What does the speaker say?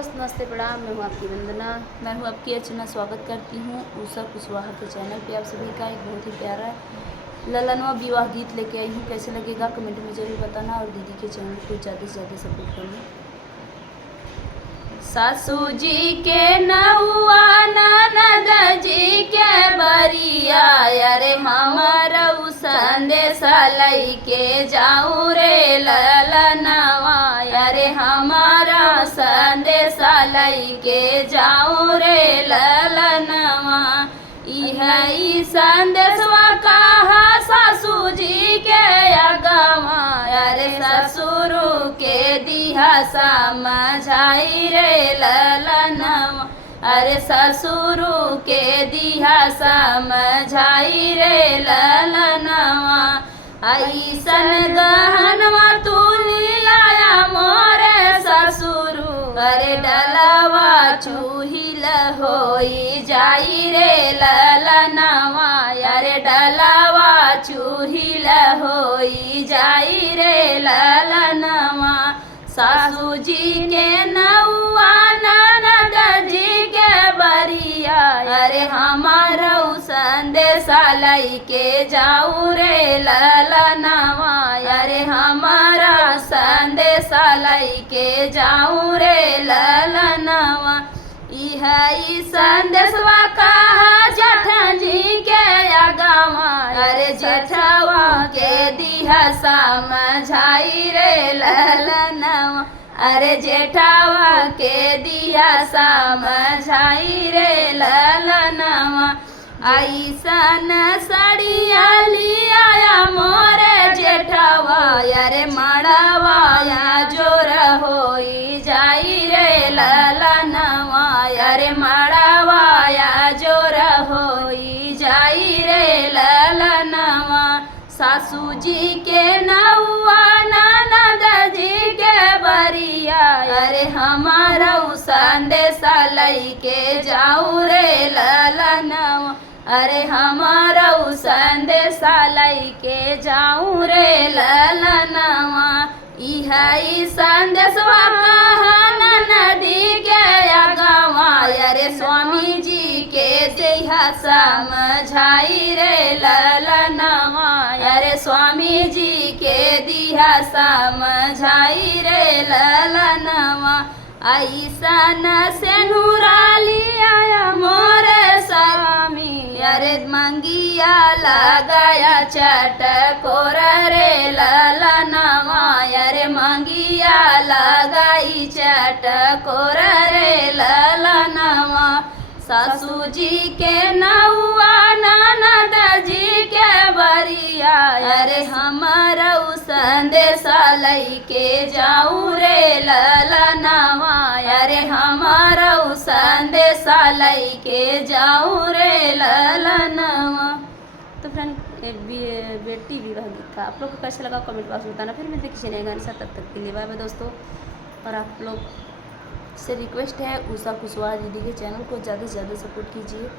दोस्त, नमस्ते, प्रणाम। मैं हूँ आपकी वंदना। मैं हूँ आपकी अर्चना। स्वागत करती हूँ उषा कुशवाहा के चैनल पे। आप सभी का एक बहुत ही प्यारा ललनवा विवाह गीत लेके आई हूँ। कैसे लगेगा कमेंट में ज़रूर बताना और दीदी के चैनल को ज़्यादा से ज़्यादा सपोर्ट करना। सासू जी के नौआ ननद जी के बरिया, अरे हमारा संदेशा लैके जाऊँ रे ललनवा, अरे हमारा संदेशा लैके जाऊँ रे ललनवा। ई संदेशवा कहा सासू जी के अगवा, अरे ससुर के दिहा समझाई रे ललनवा, अरे ससुर के दिहा समझाई रे ललनवा। ऐसन गहनवा तू लाया मोरे ससुर, अरे डलवा चूहिल होई जाई रे ललनवा, अरे डलवा चूहिल होई जाई रे ललनवा। सासू जी के नौआ ननद जी के बरिया, अरे हमारा संदेशा लैके जाऊँ रे ललनवा, अरे हमारा संदेशा लैके जाऊँ रे ललनवा। ई संदेशवा कहा जेठा जी के अगवा, अरे जेठवा के दिहा समझाई रे ललनवा, अरे जेठवा के दिहा समझाई रे ललनवा। ऐसन सड़िया लिया मोरे जेठवा, अरे मड़वाया जोर होई जाई रे ललनवा, अरे मड़वाया जोर होई जाई रे ललनवा। सासू जी के नौआ ननद जी के बरिया, अरे हमारा संदेशा लैके जाऊँ रे ललनवा, अरे हमारा संदेशा लैके जाऊँ रे ललनवा। ई संदेशवा कहा नदी के अगवा, अरे स्वामी जी के दिहा समझाई रे ललनवा, अरे स्वामी जी के दिहा समझाई रे ललनवा। ऐसन सेनुरा लिया मोरे स्वामी, अरे मंगिया लगाया चटकोर रे ललनवा, अरे मंगिया लगाई चटकोर रे ललनवा। सासू जी के नौआ ननद जी के बरिया, अरे हमारा संदेशा लैके जाऊँ रे ललनवा, अरे हमारा संदेशा लैके जाऊँ रे ललनवा। तो फ्रेंड, बेटी विवाह गीत था, आप लोग को कैसा लगा कमेंट बॉक्स में बताना। फिर मैं देखिए नए गाने साथ, तब तक के लिए बाय बाय दोस्तों। और आप लोग से रिक्वेस्ट है उषा कुशवाहा दीदी के चैनल को ज़्यादा से ज़्यादा सपोर्ट कीजिए।